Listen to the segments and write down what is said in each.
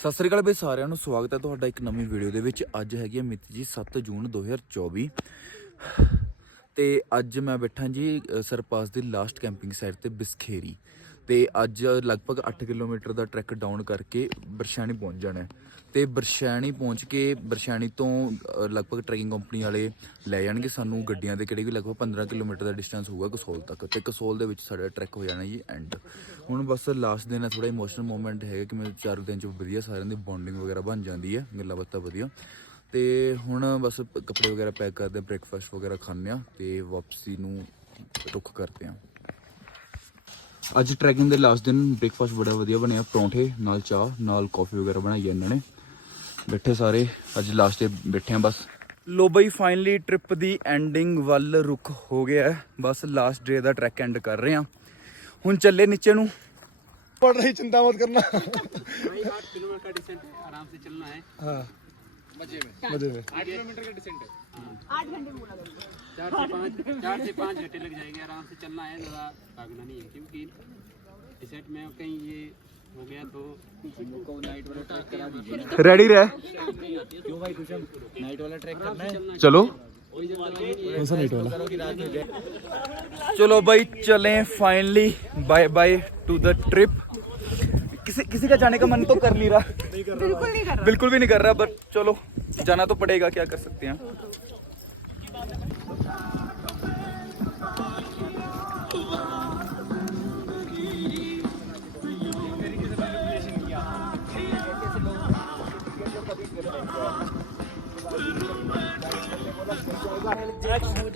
ਸਤਿ ਸ੍ਰੀ ਅਕਾਲ ਬਈ ਸਾਰਿਆਂ ਨੂੰ, ਸਵਾਗਤ ਹੈ ਤੁਹਾਡਾ ਇੱਕ ਨਵੀਂ ਵੀਡੀਓ ਦੇ ਵਿੱਚ। ਅੱਜ ਹੈਗੀ ਹੈ ਮਿਤੀ ਜੀ 7 ਜੂਨ 2024 ਤੇ ਅੱਜ ਮੈਂ ਬੈਠਾ ਜੀ ਸਰਪਾਸ ਦੀ ਲਾਸਟ ਕੈਂਪਿੰਗ ਸਾਈਟ ਤੇ ਬਿਸਖੇਰੀ। ਤੇ ਅੱਜ ਲਗਭਗ 8 ਕਿਲੋਮੀਟਰ ਦਾ ਟਰੈਕ ਡਾਊਨ ਕਰਕੇ ਬਰਸੈਣੀ ਪਹੁੰਚ ਜਾਣਾ ਹੈ। ਤੇ ਬਰਸ਼ਾਣੀ ਪਹੁੰਚ ਕੇ ਬਰਸੈਣੀ ਤੋਂ ਲਗਭਗ ਟਰੈਕਿੰਗ ਕੰਪਨੀ ਵਾਲੇ ਲੈ ਜਾਣਗੇ ਸਾਨੂੰ ਗੱਡੀਆਂ ਦੇ ਕਿਹੜੇ ਵੀ ਲਗਭਗ 15 ਕਿਲੋਮੀਟਰ ਦਾ ਡਿਸਟੈਂਸ ਹੋਊਗਾ ਕਸੋਲ ਤੱਕ ਤੇ ਕਸੋਲ ਦੇ ਵਿੱਚ ਸਾਡਾ ਟਰੈਕ ਹੋ ਜਾਣਾ ਜੀ ਐਂਡ ਹੁਣ ਬਸ ਲਾਸਟ ਦਿਨ ਹੈ ਥੋੜਾ ਇਮੋਸ਼ਨਲ ਮੂਮੈਂਟ ਹੈਗਾ ਕਿ ਮੇਰੇ ਚਾਰ ਦਿਨ ਚ ਵਧੀਆ ਸਾਰਿਆਂ ਦੀ ਬੌਂਡਿੰਗ ਵਗੈਰਾ ਬਣ ਜਾਂਦੀ ਹੈ, ਗੱਲਾਂ ਬਾਤਾਂ ਵਧੀਆ। ਤੇ ਹੁਣ ਬਸ ਕੱਪੜੇ ਵਗੈਰਾ ਪੈਕ ਕਰਦੇ ਬ੍ਰੇਕਫਾਸਟ ਵਗੈਰਾ ਖਾਂਦੇ ਆ ਤੇ ਵਾਪਸੀ ਨੂੰ ਰੁਕ ਕਰਦੇ ਆ ਅੱਜ ਟਰੈਕਿੰਗ ਦੇ ਲਾਸਟ ਦਿਨ ਬ੍ਰੇਕਫਾਸਟ ਬੜਾ ਵਧੀਆ ਬਣਿਆ ਪਰੌਂਠੇ ਨਾਲ ਚਾਹ ਨਾਲ ਕਾਫੀ ਵਗੈਰਾ ਬਣਾਈ ਹੈ ਇਹਨਾਂ ਨੇ ਬੈਠੇ ਸਾਰੇ ਅੱਜ ਲਾਸਟ ਡੇ ਬੈਠੇ ਆ ਬਸ ਲੋ ਬਈ ਫਾਈਨਲੀ ਟ੍ਰਿਪ ਦੀ ਐਂਡਿੰਗ ਵੱਲ ਰੁਕ ਹੋ ਗਿਆ ਹੈ ਬਸ ਲਾਸਟ ਡੇ ਦਾ ਟਰੈਕ ਐਂਡ ਕਰ ਰਹੇ ਆ ਹੁਣ ਚੱਲੇ ਨੀਚੇ ਨੂੰ पड़ रही चिंता मत करना भाई आठ किलोमीटर का डिसेंट है आराम से चलना है हाँ मज़े में। किलोमीटर का डिसेंट है। आठ घंटे चार से पाँच चार से पाँच घंटे लग जाएँगे आराम से चलना है ज़रा भागना नहीं है क्योंकि डिसेंट में कहीं ये हो गया तो रेडी तो रहे? क्यों भाई कुछ नाइट वाला ट्रैक करना है? चलो। चलो भाई चले finally bye bye to the trip किसी किसी का जाने का मन तो कर नहीं रहा। बिल्कुल नहीं कर रहा। बिल्कुल भी नहीं कर रहा बट चलो। जाना तो पड़ेगा क्या कर सकते हैं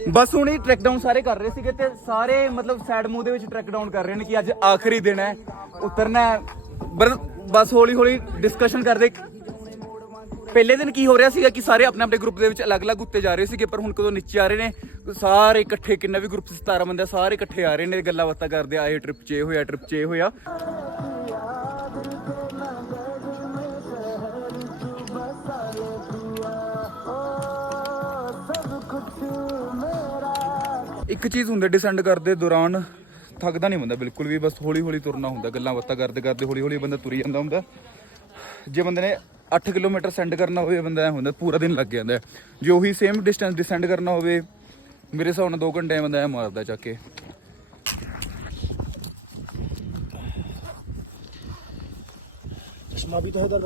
ਬਸ ਹੁਣੀ ਟਰੈਕ ਡਾਊਨ ਸਾਰੇ ਕਰ ਰਹੇ ਸੀਗੇ ਤੇ ਸਾਰੇ ਮਤਲਬ ਸੈਡ ਮੂਵ ਦੇ ਵਿੱਚ ਟਰੈਕ ਡਾਊਨ ਕਰ ਰਹੇ ਨੇ ਕਿ ਅੱਜ ਆਖਰੀ ਦਿਨ ਹੈ ਉਤਰਨਾ ਹੈ ਬਰ- ਬਸ ਹੌਲੀ ਹੌਲੀ ਡਿਸਕਸ਼ਨ ਕਰਦੇ ਪਹਿਲੇ ਦਿਨ ਕੀ ਹੋ ਰਿਹਾ ਸੀਗਾ ਕਿ ਸਾਰੇ ਆਪਣੇ ਆਪਣੇ ਗਰੁੱਪ ਦੇ ਵਿੱਚ ਅਲੱਗ-ਅਲੱਗ ਉੱਤੇ ਜਾ ਰਹੇ ਸੀਗੇ ਪਰ ਹੁਣ ਕਦੋਂ ਨੀਚੇ ਆ ਰਹੇ ਨੇ ਸਾਰੇ ਇਕੱਠੇ ਕਿੰਨਾ ਵੀ ਗਰੁੱਪ 17 ਬੰਦੇ ਆ, ਸਾਰੇ ਇਕੱਠੇ ਆ ਰਹੇ ਨੇ ਗੱਲਾਂ ਬਾਤਾਂ ਕਰਦੇ ਆਏ ਟ੍ਰਿਪ 'ਚ ਇਹ ਹੋਇਆ ਟ੍ਰਿਪ 'ਚ ਇਹ ਹੋਇਆ ਇੱਕ ਚੀਜ਼ ਹੁੰਦੀ ਡਿਸੈਂਡ ਕਰਦੇ ਦੌਰਾਨ ਥੱਕਦਾ ਨਹੀਂ ਬੰਦਾ ਬਿਲਕੁਲ ਵੀ ਬਸ ਹੌਲੀ ਹੌਲੀ ਤੁਰਨਾ ਹੁੰਦਾ ਗੱਲਾਂ ਬਾਤਾਂ ਕਰਦੇ ਕਰਦੇ ਹੌਲੀ ਹੌਲੀ ਬੰਦਾ ਤੁਰੀ ਜਾਂਦਾ ਹੁੰਦਾ ਜੇ ਬੰਦੇ ਨੇ 8 ਕਿਲੋਮੀਟਰ ਸੈਂਡ ਕਰਨਾ ਹੋਵੇ ਬੰਦਾ ਐ ਹੁੰਦਾ ਪੂਰਾ ਦਿਨ ਲੱਗ ਜਾਂਦਾ ਹੈ। ਜੇ ਉਹੀ ਸੇਮ ਡਿਸਟੈਂਸ ਡਿਸੈਂਡ ਕਰਨਾ ਹੋਵੇ ਮੇਰੇ ਹਿਸਾਬ ਨਾਲ 2 ਘੰਟੇ ਬੰਦਾ ਐ ਮਾਰਦਾ ਚੱਕ ਕੇ चश्मा भी तो है दर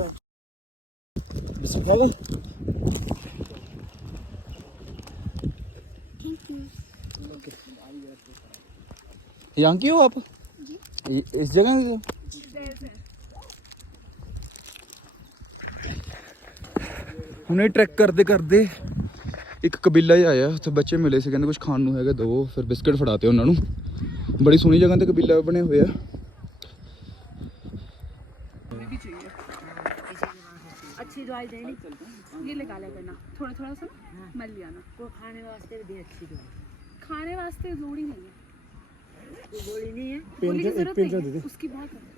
बिस्कुट खाओगे यहाँ की हो आप ये- इस जगह ਹੁਣੇ ਟਰੈਕ ਕਰਦੇ ਕਰਦੇ ਇੱਕ ਕਬੀਲਾ ਹੀ ਆਇਆ ਉੱਥੇ ਬੱਚੇ ਮਿਲੇ ਸੀ ਕਹਿੰਦੇ ਕੁਝ ਖਾਣ ਨੂੰ ਹੈਗਾ ਦੋ ਫਿਰ ਬਿਸਕਟ ਫੜਾਤੇ ਉਹਨਾਂ ਨੂੰ ਬੜੀ ਸੋਹਣੀ ਜਗ੍ਹਾ ਤੇ ਕਬੀਲਾ ਬਣੇ ਹੋਏ ਆ अच्छी दवाई देनी ये लगा लिया करना थोड़ा थोड़ा सा मल लिया ना को खाने वास्ते भी अच्छी दवाई खाने वास्ते जोड़ी नहीं है कोई गोली नहीं है गोली की एक जरूरत पेन नहीं दे है दे उसकी बहुत है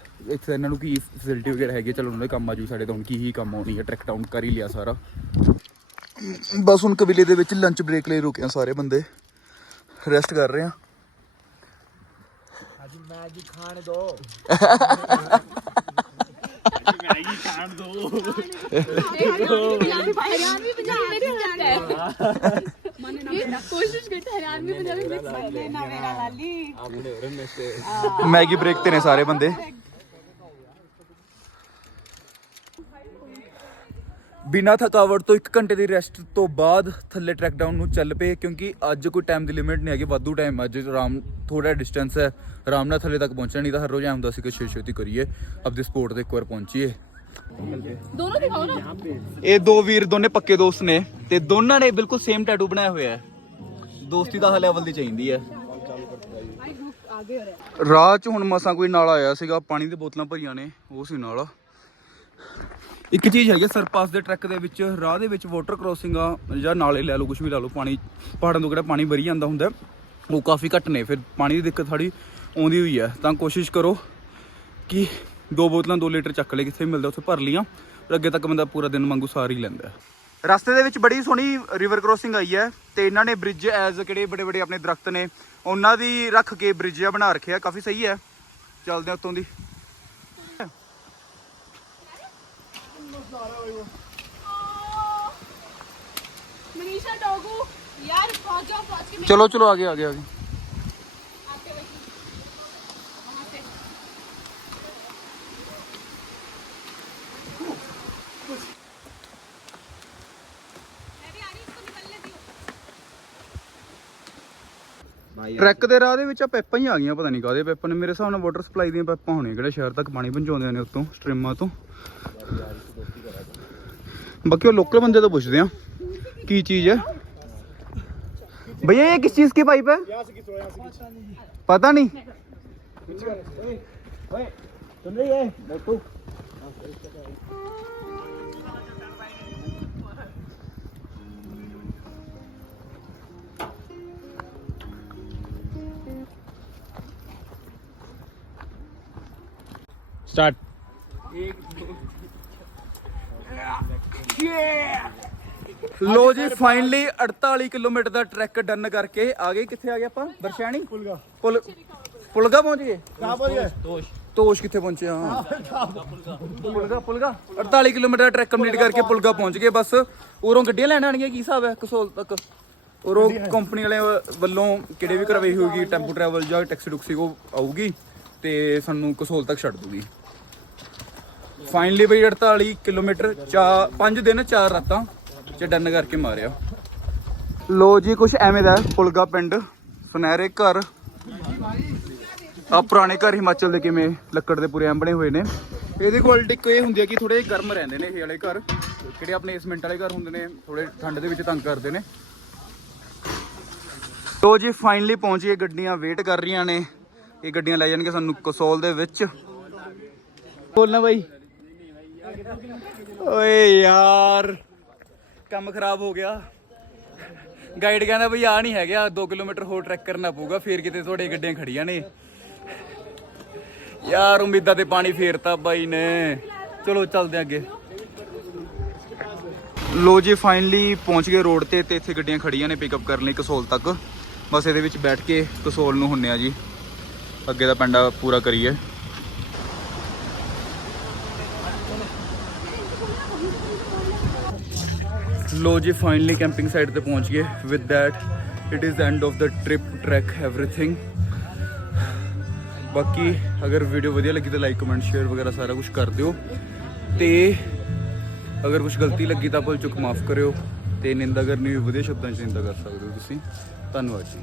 ਇੱਥੇ ਇਹਨਾਂ ਨੂੰ ਕੀ ਫੈਸਿਲਿਟੀ ਵਗੈਰਾ ਹੈਗੀ ਹੈ, ਚੱਲ ਉਹਨਾਂ ਦੇ ਕੰਮ ਆਜੂ ਸਾਡੇ ਤਾਂ ਹੁਣ ਕੀ ਹੀ ਕੰਮ ਆਉਣੀ ਹੈ ਟਰੈਕ ਡਾਊਨ ਕਰ ਹੀ ਲਿਆ ਸਾਰਾ ਬਸ ਹੁਣ ਕਬੀਲੇ ਦੇ ਵਿੱਚ ਲੰਚ ਬ੍ਰੇਕ ਲਈ ਰੁਕੇ ਆ ਸਾਰੇ ਬੰਦੇ ਰੈਸਟ ਕਰ ਰਹੇ ਆ आज मैगी खाने दो हरियाणवी पंजाबी मेरी हालत है ये कोशिश करते हरियाणवी ਬਿਨਾਂ ਥਕਾਵਟ ਤੋਂ 1 ਘੰਟੇ ਦੀ ਰੈਸਟ ਤੋਂ ਬਾਅਦ ਥੱਲੇ ਟਰੈਕ ਡਾਊਨ ਨੂੰ ਚੱਲ ਪਏ ਕਿਉਂਕਿ ਅੱਜ ਕੋਈ ਟਾਈਮ ਦੀ ਲਿਮਿਟ ਨਹੀਂ ਹੈਗੀ ਵਾਧੂ ਟਾਈਮ ਅੱਜ ਆਰਾਮ ਥੋੜਾ ਡਿਸਟੈਂਸ ਹੈ। ਆਰਾਮ ਨਾਲ ਥੱਲੇ ਤੱਕ ਪਹੁੰਚਣਾ ਨਹੀਂ ਤਾਂ ਹਰ ਰੋਜ਼ ਐਂ ਹੁੰਦਾ ਸੀ ਕਿ ਛੇ ਛੇਤੀ ਕਰੀਏ ਆਪਦੇ ਸਪੋਰਟ ਤੇ ਇੱਕ ਵਾਰ ਪਹੁੰਚੀਏ। ਦੋਨੋਂ ਦਿਖਾਓ ਨਾ। ਇਹ ਦੋ ਵੀਰ ਦੋਨੇ ਪੱਕੇ ਦੋਸਤ ਨੇ ਤੇ ਦੋਨਾਂ ਨੇ ਬਿਲਕੁਲ ਸੇਮ ਟੈਟੂ ਬਣਾਇਆ ਹੋਇਆ ਹੈ। ਦੋਸਤੀ ਦਾ ਲੈਵਲ ਦੀ ਚਾਹੀਦੀ ਹੈ। ਰਾਹ 'ਚ ਹੁਣ ਮਸਾਂ ਕੋਈ ਨਾਲਾ ਆਇਆ ਸੀਗਾ ਪਾਣੀ ਦੀ ਬੋਤਲਾਂ ਭਰੀਆਂ ਨੇ ਉਹ ਸੀ ਨਾਲਾ। ਇੱਕ ਚੀਜ਼ ਹੈਗੀ ਆ ਸਰਪਾਸ ਦੇ ਟਰੈਕ ਦੇ ਵਿੱਚ, ਰਾਹ ਦੇ ਵਿੱਚ ਵਾਟਰ ਕ੍ਰੋਸਿੰਗ ਆ, ਜਾਂ ਨਾਲੇ ਲੈ ਲਓ ਕੁਝ ਵੀ ਲਾ ਲਓ, ਪਾਣੀ, ਪਹਾੜਾਂ ਤੋਂ ਕਿਹੜਾ ਪਾਣੀ ਵਰੀ ਜਾਂਦਾ ਹੁੰਦਾ ਉਹ ਕਾਫੀ ਘੱਟ ਨੇ। ਫਿਰ ਪਾਣੀ ਦੀ ਦਿੱਕਤ ਥੋੜੀ ਆਉਂਦੀ ਹੋਈ ਹੈ। ਤਾਂ ਕੋਸ਼ਿਸ਼ ਕਰੋ ਕਿ ਦੋ ਬੋਤਲਾਂ 2 ਲੀਟਰ ਚੱਕ ਲੈ, ਕਿੱਥੇ ਮਿਲਦਾ, ਉੱਥੇ ਭਰ ਲੀਆਂ ਪਰ ਅੱਗੇ ਤੱਕ ਬੰਦਾ ਪੂਰਾ ਦਿਨ ਵਾਂਗੂ ਸਾਰ ਹੀ ਲੈਂਦਾ ਰਸਤੇ ਦੇ ਵਿੱਚ ਬੜੀ ਸੋਹਣੀ ਰਿਵਰ ਕ੍ਰੋਸਿੰਗ ਆਈ ਹੈ ਤੇ ਇਹਨਾਂ ਨੇ ਬ੍ਰਿਜ ਐਜ਼ ਕਿਹੜੇ ਬੜੇ ਬੜੇ ਆਪਣੇ ਦਰਖਤ ਨੇ, ਉਹਨਾਂ ਦੀ ਰੱਖ ਕੇ ਬ੍ਰਿਜ ਬਣਾ ਰੱਖਿਆ, ਕਾਫੀ ਸਹੀ ਹੈ। ਚੱਲਦੇ ਆ ਉੱਤੋਂ ਦੀ। मनीषा डोगू यार पहुंच जाओ पहुंच के चलो चलो आगे आगे आगे ਟਰੈਕ ਦੇ ਰਾਹ ਦੇ ਵਿੱਚ ਆ ਪੈਪਾਂ ਹੀ ਆ ਗਈਆਂ ਪਤਾ ਨਹੀਂ ਕਾਦੇ ਪੈਪਾਂ ਨੇ ਮੇਰੇ ਹਿਸਾਬ ਨਾਲ ਵਾਟਰ ਸਪਲਾਈ ਦੀਆਂ ਪੈਪਾਂ ਹੋਣੀਆਂ ਕਿਹੜੇ ਸ਼ਹਿਰ ਤੱਕ ਪਾਣੀ ਪਹੁੰਚਾਉਂਦੇ ਨੇ ਉੱਤੋਂ ਸਟ੍ਰੀਮਾਂ ਤੋਂ ਬਾਕੀ ਉਹ ਲੋਕਲ ਬੰਦੇ ਤੋਂ ਪੁੱਛਦੇ ਆ ਕੀ ਚੀਜ਼ ਹੈ भैया ये किस चीज की पाइप है पता नहीं सुन रही है स्टार्ट ਲੋ ਜੀ ਫਾਈਨਲੀ 48 ਕਿਲੋਮੀਟਰ ਦਾ ਟਰੈਕ ਡਨ ਕਰਕੇ ਆ ਗਏ ਕਿੱਥੇ ਆ ਗਏ ਆਪਾਂ ਬਰਸ਼ਾਣੀ ਪੁਲਗਾ ਪੁਲ ਪੁਲਗਾ ਪਹੁੰਚ ਗਏ कहाँ पहुंच गए ਤੋਸ਼ ਕਿੱਥੇ ਪਹੁੰਚੇ ਹਾਂ ਪੁਲਗਾ ਪੁਲਗਾ 48 ਕਿਲੋਮੀਟਰ ਦਾ ਟਰੈਕ ਕੰਪਲੀਟ ਕਰਕੇ ਪੁਲਗਾ ਪਹੁੰਚ ਗਏ ਬਸ ਉਰੋਂ ਗੱਡੀਆਂ ਲੈਣ ਆਣਗੀਆਂ ਕੀ ਹਿਸਾਬ ਹੈ ਕਸੋਲ ਤੱਕ ਉਰੋਂ ਕੰਪਨੀ ਵਾਲੇ ਵੱਲੋਂ ਕਿਹੜੇ ਵੀ ਕਰਵਾਈ ਹੋਊਗੀ ਟੈਂਪੂ ਟਰੈਵਲ ਜਾਂ ਟੈਕਸੀ ਟੁਕਸੀ ਉਹ ਆਊਗੀ ਤੇ ਸਾਨੂੰ ਕਸੋਲ ਤੱਕ ਛੱਡ ਦੂਗੀ ਫਾਈਨਲੀ ਬਈ 48 ਕਿਲੋਮੀਟਰ ਚਾ 5 ਦਿਨ 4 ਰਾਤਾਂ ਚ ਡਨ ਕਰਕੇ ਮਾਰਿਆ। ਲੋ ਜੀ ਕੁਛ ਐਵੇਂ ਦਾ ਪੁਲਗਾ ਪਿੰਡ ਸੁਨਹਿਰੇ ਘਰ। ਆ ਪੁਰਾਣੇ ਘਰ ਹਿਮਾਚਲ ਦੇ ਕਿਵੇਂ ਲੱਕੜ ਦੇ ਪੂਰੇ ਬਣੇ ਹੋਏ ਨੇ। ਇਹਦੀ ਕੁਆਲਿਟੀ ਇਹ ਹੁੰਦੀ ਹੈ ਕਿ ਥੋੜੇ ਗਰਮ ਰਹਿੰਦੇ ਨੇ ਇਹ ਵਾਲੇ ਘਰ। ਜਿਹੜੇ ਆਪਣੇ ਸੀਮੈਂਟ ਵਾਲੇ ਘਰ ਹੁੰਦੇ ਨੇ ਥੋੜੇ ਠੰਡ ਦੇ ਵਿੱਚ ਤੰਗ ਕਰਦੇ ਨੇ। ਤੋ ਜੀ ਫਾਈਨਲੀ ਪਹੁੰਚ ਗਏ ਗੱਡੀਆਂ ਵੇਟ ਕਰ ਰਹੀਆਂ ਨੇ। ਇਹ ਗੱਡੀਆਂ ਲੈ ਜਾਣਗੇ ਸਾਨੂੰ ਕਸੋਲ ਦੇ ਵਿੱਚ। ਬੋਲਣਾ ਬਾਈ। ਓਏ ਯਾਰ, ਕੰਮ ਖਰਾਬ ਹੋ ਗਿਆ। ਗਾਈਡ ਕਹਿੰਦਾ ਬਈ ਆ ਨਹੀਂ ਹੈਗਾ 2 ਕਿਲੋਮੀਟਰ ਹੋਰ ਟਰੈਕ ਕਰਨਾ ਪਊਗਾ, ਫੇਰ ਕਿਤੇ ਤੁਹਾਡੇ ਗੱਡੀਆਂ ਖੜੀਆਂ ਨੇ। ਯਾਰ, ਉਮੀਦਾਂ ਤੇ ਪਾਣੀ ਫੇਰਤਾ ਬਾਈ ਨੇ। ਚਲੋ, ਚੱਲਦੇ ਹਾਂ ਅੱਗੇ। ਲੋ ਜੀ ਫਾਈਨਲੀ ਪਹੁੰਚ ਗਏ ਰੋਡ ਤੇ ਤੇ ਇੱਥੇ ਗੱਡੀਆਂ ਖੜੀਆਂ ਨੇ ਪਿਕਅਪ ਕਰਨ ਲਈ ਕਸੋਲ ਤੱਕ। ਬਸ ਇਹਦੇ ਵਿੱਚ ਬੈਠ ਕੇ ਕਸੋਲ ਨੂੰ ਹੁੰਨੇ ਆ ਜੀ। ਅੱਗੇ ਦਾ ਪਿੰਡਾ ਪੂਰਾ ਕਰੀਏ। ਲੋ ਜੀ ਫਾਈਨਲੀ ਕੈਂਪਿੰਗ ਸਾਈਟ ਤੇ ਪਹੁੰਚ ਗਏ with that it is end of the trip track everything ਬਾਕੀ ਅਗਰ ਵੀਡੀਓ ਵਧੀਆ ਲੱਗੀ ਤਾਂ ਲਾਈਕ ਕਮੈਂਟ ਸ਼ੇਅਰ ਵਗੈਰਾ ਸਾਰਾ ਕੁਝ ਕਰ ਦਿਓ ਤੇ ਅਗਰ ਕੁਝ ਗਲਤੀ ਲੱਗੀ ਤਾਂ ਭੁੱਲ ਚੁੱਕ ਮਾਫ ਕਰਿਓ ਤੇ ਨਿੰਦਾ ਕਰਨੀ ਵੀ ਵਧੀਆ ਸ਼ਬਦਾਂ 'ਚ ਨਿੰਦਾ ਕਰ ਸਕਦੇ ਹੋ ਤੁਸੀਂ ਧੰਨਵਾਦ ਜੀ